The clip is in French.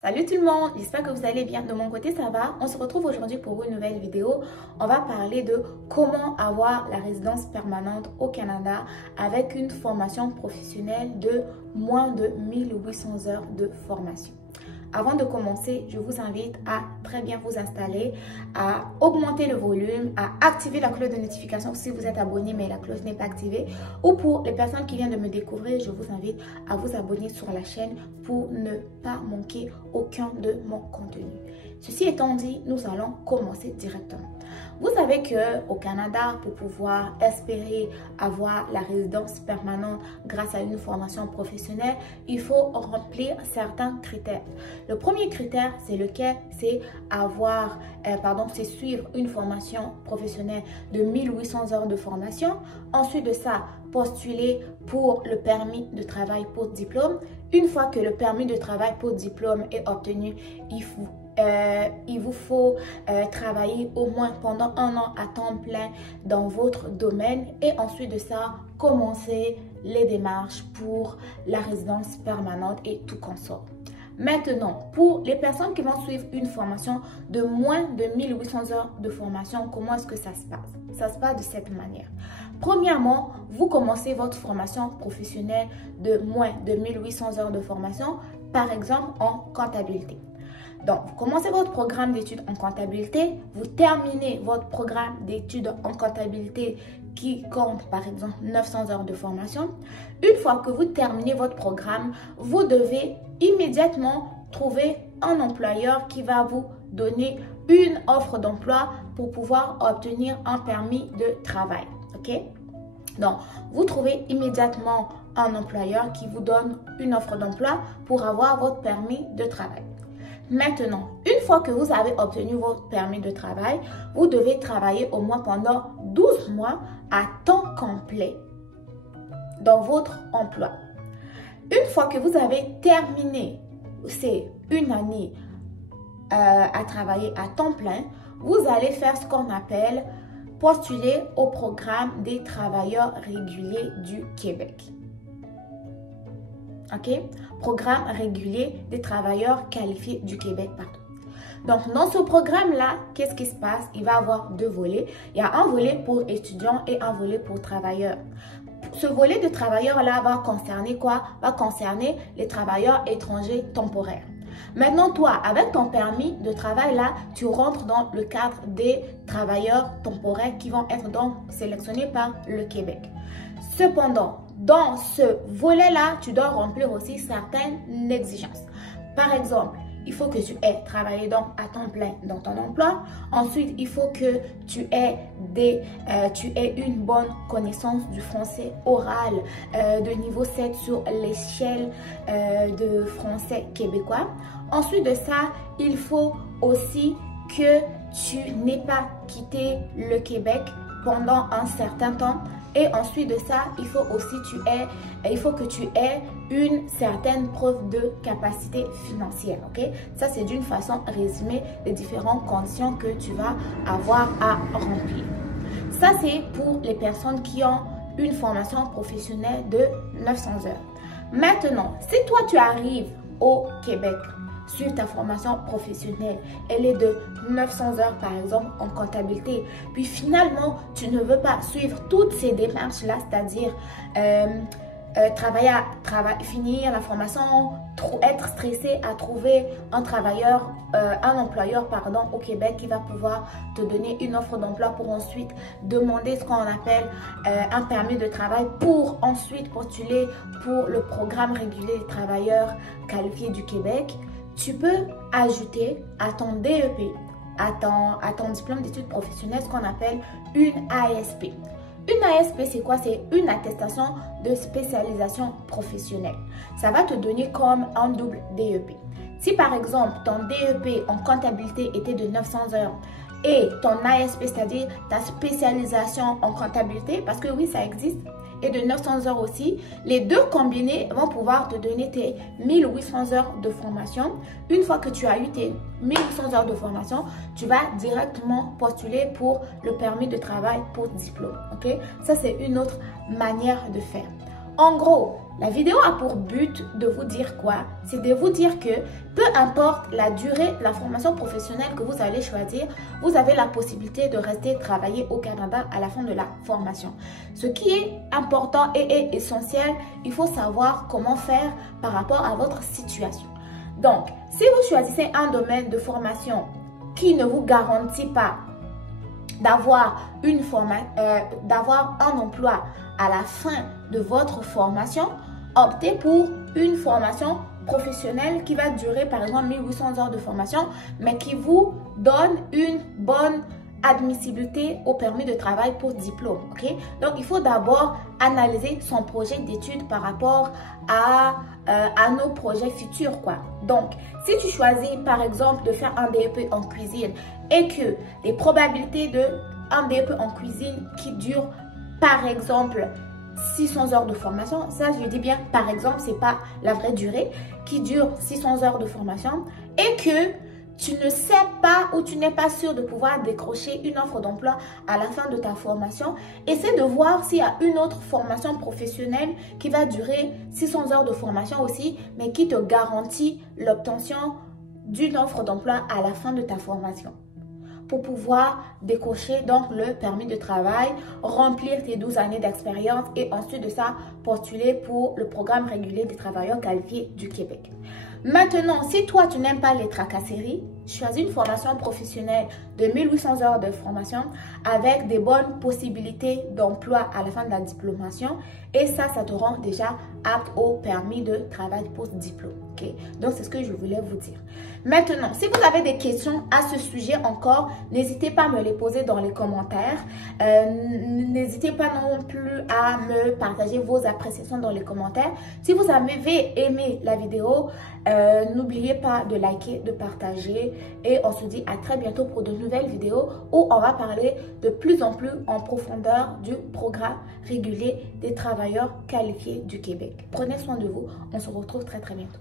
Salut tout le monde, j'espère que vous allez bien. De mon côté, ça va. On se retrouve aujourd'hui pour une nouvelle vidéo. On va parler de comment avoir la résidence permanente au Canada avec une formation professionnelle de moins de 1800 heures de formation. Avant de commencer, je vous invite à très bien vous installer, à augmenter le volume, à activer la cloche de notification si vous êtes abonné mais la cloche n'est pas activée. Ou pour les personnes qui viennent de me découvrir, je vous invite à vous abonner sur la chaîne pour ne pas manquer aucun de mon contenu. Ceci étant dit, nous allons commencer directement. Vous savez qu'au Canada, pour pouvoir espérer avoir la résidence permanente grâce à une formation professionnelle, il faut remplir certains critères. Le premier critère, c'est lequel? C'est c'est suivre une formation professionnelle de 1800 heures de formation. Ensuite de ça, postuler pour le permis de travail post-diplôme. Une fois que le permis de travail post-diplôme est obtenu, il vous faut travailler au moins pendant 1 an à temps plein dans votre domaine et ensuite de ça, commencer les démarches pour la résidence permanente et tout consort. Maintenant, pour les personnes qui vont suivre une formation de moins de 1800 heures de formation, comment est-ce que ça se passe? Ça se passe de cette manière. Premièrement, vous commencez votre formation professionnelle de moins de 1800 heures de formation, par exemple en comptabilité. Donc, vous commencez votre programme d'études en comptabilité, vous terminez votre programme d'études en comptabilité qui compte par exemple 900 heures de formation. Une fois que vous terminez votre programme, vous devez immédiatement trouver un employeur qui va vous donner une offre d'emploi pour pouvoir obtenir un permis de travail. Ok? Donc, vous trouvez immédiatement un employeur qui vous donne une offre d'emploi pour avoir votre permis de travail. Maintenant, une fois que vous avez obtenu votre permis de travail, vous devez travailler au moins pendant 12 mois à temps complet dans votre emploi. Une fois que vous avez terminé ces 1 année à travailler à temps plein, vous allez faire ce qu'on appelle postuler au programme des travailleurs réguliers du Québec. Ok? Programme régulier des travailleurs qualifiés du Québec, pardon. Donc, dans ce programme-là, qu'est-ce qui se passe? Il va y avoir 2 volets. Il y a un volet pour étudiants et un volet pour travailleurs. Ce volet de travailleurs-là va concerner quoi? Va concerner les travailleurs étrangers temporaires. Maintenant, toi, avec ton permis de travail, là, tu rentres dans le cadre des travailleurs temporaires qui vont être donc sélectionnés par le Québec. Cependant, dans ce volet-là, tu dois remplir aussi certaines exigences. Par exemple, il faut que tu aies travaillé donc à temps plein dans ton emploi. Ensuite, il faut que tu aies une bonne connaissance du français oral de niveau 7 sur l'échelle de français québécois. Ensuite de ça, il faut aussi que tu n'aies pas quitté le Québec pendant un certain temps. Et ensuite de ça, il faut que tu aies une certaine preuve de capacité financière. Ok? Ça, c'est d'une façon résumée les différentes conditions que tu vas avoir à remplir. Ça, c'est pour les personnes qui ont une formation professionnelle de 900 heures. Maintenant, si toi, tu arrives au Québec, suivre ta formation professionnelle, elle est de 900 heures par exemple en comptabilité, puis finalement tu ne veux pas suivre toutes ces démarches là, c'est-à-dire finir la formation, être stressé à trouver un employeur au Québec qui va pouvoir te donner une offre d'emploi pour ensuite demander ce qu'on appelle un permis de travail pour ensuite postuler pour le programme régulier des travailleurs qualifiés du Québec. Tu peux ajouter à ton DEP, à ton diplôme d'études professionnelles, ce qu'on appelle une ASP. Une ASP, c'est quoi? C'est une attestation de spécialisation professionnelle. Ça va te donner comme un double DEP. Si par exemple, ton DEP en comptabilité était de 900 heures et ton ASP, c'est-à-dire ta spécialisation en comptabilité, parce que oui, ça existe, et de 900 heures aussi, les deux combinés vont pouvoir te donner tes 1800 heures de formation. Une fois que tu as eu tes 1800 heures de formation, tu vas directement postuler pour le permis de travail pour diplôme. Ok? Ça, c'est une autre manière de faire. En gros, La vidéo a pour but de vous dire quoi? C'est de vous dire que peu importe la durée de la formation professionnelle que vous allez choisir, vous avez la possibilité de rester travailler au Canada à la fin de la formation. Ce qui est important et est essentiel, il faut savoir comment faire par rapport à votre situation. Donc, si vous choisissez un domaine de formation qui ne vous garantit pas d'avoir un emploi à la fin de votre formation, optez pour une formation professionnelle qui va durer par exemple 1800 heures de formation, mais qui vous donne une bonne admissibilité au permis de travail post-diplôme. Okay? Donc, il faut d'abord analyser son projet d'études par rapport à nos projets futurs, quoi. Donc, si tu choisis par exemple de faire un DEP en cuisine et que les probabilités de un DEP en cuisine qui dure par exemple 600 heures de formation, ça je dis bien par exemple, c'est pas la vraie durée, qui dure 600 heures de formation, et que tu ne sais pas ou tu n'es pas sûr de pouvoir décrocher une offre d'emploi à la fin de ta formation, essaie de voir s'il y a une autre formation professionnelle qui va durer 600 heures de formation aussi, mais qui te garantit l'obtention d'une offre d'emploi à la fin de ta formation, pour pouvoir décocher donc le permis de travail, remplir tes 12 années d'expérience et ensuite de ça, postuler pour le programme régulier des travailleurs qualifiés du Québec. Maintenant, si toi, tu n'aimes pas les tracasseries, choisis une formation professionnelle de 1800 heures de formation avec des bonnes possibilités d'emploi à la fin de la diplomation, et ça te rend déjà apte au permis de travail post-diplôme. Okay? Donc, c'est ce que je voulais vous dire. Maintenant, si vous avez des questions à ce sujet encore, n'hésitez pas à me les poser dans les commentaires. N'hésitez pas non plus à me partager vos appréciations dans les commentaires. Si vous avez aimé la vidéo, n'oubliez pas de liker, de partager, et on se dit à très bientôt pour de nouvelles vidéos où on va parler de plus en plus en profondeur du programme régulier des travailleurs qualifiés du Québec. Prenez soin de vous, on se retrouve très bientôt.